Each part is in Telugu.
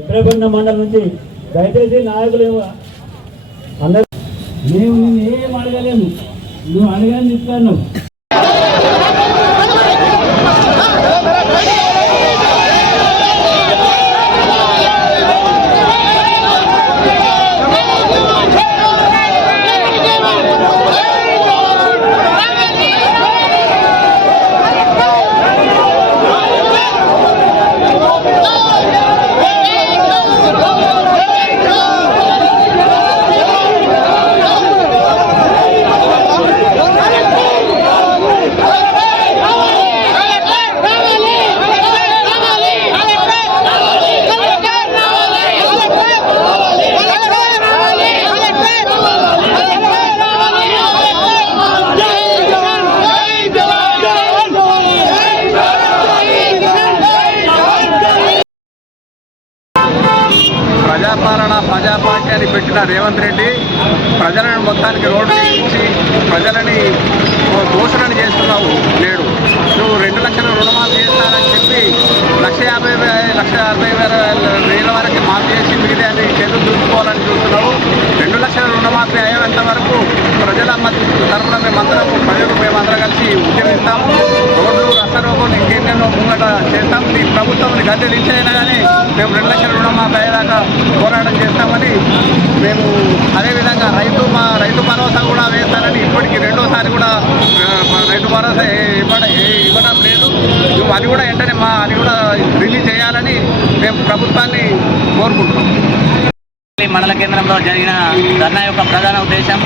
ఉత్తరాఖండ మండలం నుంచి దయచేసి నాయకులు అందరూ మేము ఏం అడగలేము, నువ్వు అడగాలని ఇస్తాను. ప్రజాపార్టీ అని పెట్టిన రేవంత్ రెడ్డి ప్రజలను మొత్తానికి రోడ్డు ఇచ్చి ప్రజలని దోషణని చేస్తున్నావు. నేడు నువ్వు 2 లక్షల రుణమాఫీ చేస్తానని చెప్పి 1,40,000 వరకు మాఫీ చేసి మిగిలిన అది చేతులు చూసుకోవాలని చూస్తున్నావు. 2 లక్షల రుణమాఫీ అయ్యేంత వరకు ప్రజల తరఫున మేమందరం కలిసి ఉద్యమిస్తాము. రోడ్లు రస్తరోగులు ఇంకెన్నెన్నో ముంగట చేస్తాం. నీ ప్రభుత్వం గద్దె దించైనా కానీ మేము 2 లక్షల రుణమాఫీ అయ్యేదాకా పోరాటం చేస్తామని మేము అదేవిధంగా రైతు భరోసా కూడా వేస్తానని ఇప్పటికీ 2వ సారి కూడా రైతు భరోసా ఇవ్వడం లేదు. నువ్వు అది కూడా వెంటనే అది కూడా రిలీజ్ చేయాలని మేము ప్రభుత్వాన్ని కోరుకుంటున్నాం. మండల కేంద్రంలో జరిగిన ధర్నా యొక్క ప్రధాన ఉద్దేశం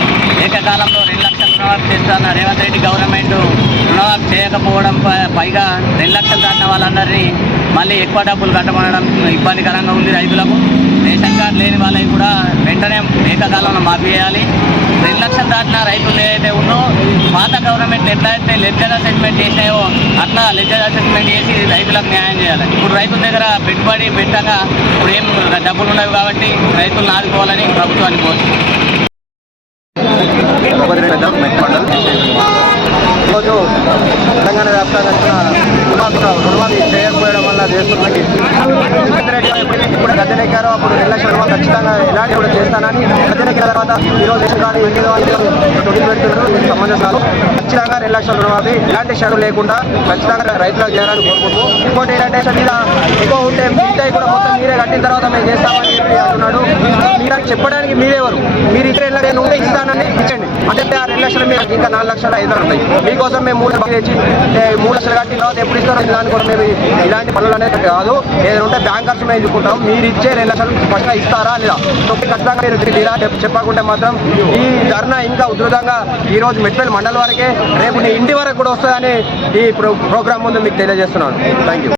ఏకకాలంలో 2 లక్షల రుణమాఫీ చేస్తున్న రేవంత్ రెడ్డి గవర్నమెంట్ రుణమాఫీ చేయకపోవడం, పైగా 2 లక్షలు దాటిన వాళ్ళందరినీ మళ్ళీ ఎక్కువ డబ్బులు కట్టమనడం ఇబ్బందికరంగా ఉంది. రైతులకు రేషన్ కార్డు లేని వాళ్ళకి కూడా వెంటనే ఏకకాలంలో మాఫీ చేయాలి. 2 లక్షలు దాటిన రైతులు ఏదైతే ఉన్నో పాత గవర్నమెంట్ ఎట్లయితే లెడ్జర్ అసెస్మెంట్ చేసినాయో అట్లా లెడ్జర్ అసెస్మెంట్ చేసి రైతులకు న్యాయం చేయాలి. ఇప్పుడు రైతుల దగ్గర పెట్టుబడి పెట్టగా ఇప్పుడు ఏం డబ్బులు ఉండవు కాబట్టి రైతులను ఆదుకోవాలని ప్రభుత్వాన్ని కోరుతుంది. ఈరోజు తెలంగాణ వ్యాప్తంగా రుణమాఫీ చేయకపోవడం వల్ల దేశంలోకి ఎప్పుడైతే కూడా గద్దెనెక్కారో అప్పుడు 2 లక్షల రుణమాఫీ ఖచ్చితంగా ఎలాంటి కూడా చేస్తానని గద్దెనెక్కిన తర్వాత ఈరోజు రేషన్ కార్డు పెడుతున్నారు. సంబంధం కాదు, ఖచ్చితంగా 2 లక్షల రుణమాఫీ ఎలాంటి షరతులు లేకుండా ఖచ్చితంగా రైతులకు చేయాలని కోరుకుంటున్నాం. ఇంకోటి ఏంటంటే మీద ఎక్కువ ఉంటే మిగతా కూడా మొత్తం మీరే కట్టిన తర్వాత మేము చేస్తామని చెప్పి అంటున్నాడు. మీరు చెప్పడానికి మీరెవరు? మీరు ఇక్కడ ఉంటే ఇస్తానని ఇచ్చండి అంటే ఆ 2 లక్షలు మీరు ఇంకా 4 లక్షల 5 ఉంటాయి. మీకోసం మేము 3 లక్షలు తెచ్చి 3 లక్షలు కట్టిన తర్వాత ఎప్పుడు ఇస్తారో దాని కూడా మేము ఇలాంటి పనులు అనేది కాదు. ఏదైనా ఉంటే బ్యాంకర్స్ మేము చూసుకుంటాం. మీరు ఇచ్చే 2 లక్షలు స్పష్టంగా ఇస్తారా లేదా ఖచ్చితంగా మీరు చెప్పకుంటే మాత్రం ఈ ధర్నా ఇంకా ఉధృతంగా ఈరోజు మెట్పల్లి మండలం వరకే, రేపు నీ ఇంటి వరకు కూడా వస్తుందని ఈ ప్రోగ్రాం ముందు మీకు తెలియజేస్తున్నాను. Thank you.